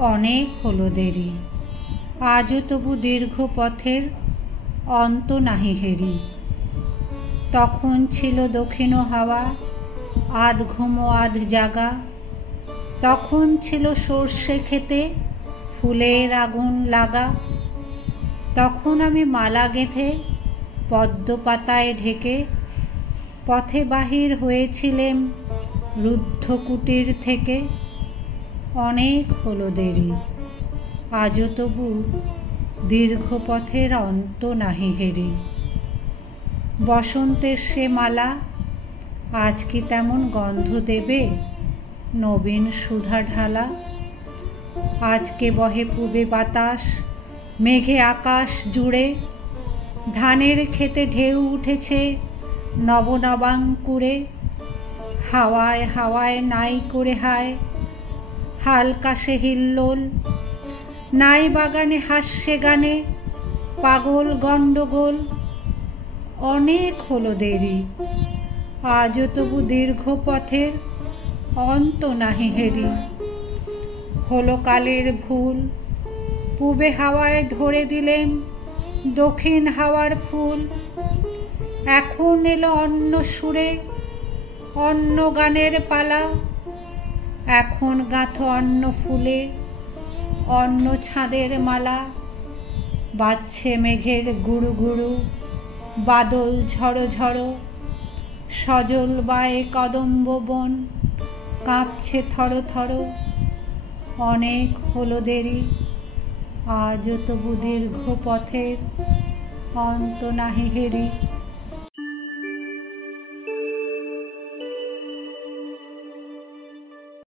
অনেক হলো দেরি, আজও তবু দীর্ঘ পথের অন্ত নাহি হেরি। তখন ছিল দক্ষিণ হাওয়া, আধ ঘুমো আধ জাগা। তখন ছিল সর্ষে ক্ষেতে ফুলের আগুন লাগা। তখন আমি মালা গেঁথে পদ্ম পাতায় ঢেকে পথে বাহির হয়েছিলেম রুদ্ধ কুটির থেকে। অনেক হলো দেরি, আজও তবু দীর্ঘ পথের অন্ত নাহি হেরি। বসন্তের সে মালা আজ কি তেমন গন্ধ দেবে নবীন সুধা ঢালা? আজকে বহে পূবে বাতাস, মেঘে আকাশ জুড়ে। ধানের ক্ষেতে ঢেউ উঠেছে নবনবাঙ্কুরে। হাওয়ায় হাওয়ায় নাই করে হায় হালকা সে হিল্লোল। নাই বাগানে হাস্যে গানে পাগল গণ্ডগোল। অনেক হলো দেরি, আজও তবু দীর্ঘ পথের অন্ত নাহি হেরি। হলো কালের ভুল, পূবে হাওয়ায় ধরে দিলেম দক্ষিণ হাওয়ার ফুল। এখন এলো অন্য সুরে অন্য গানের পালা। এখন গাঁথো অন্য ফুলে অন্য ছাঁদের মালা। বাজছে মেঘের গুরু গুরু, বাদল ঝড়ো ঝড়ো। সজল বায়ে কদম্ব বন, কাঁপছে থরো থরো। অনেক হলো দেরি, আজও তবু দীর্ঘ পথের অন্ত নাহি হেরি।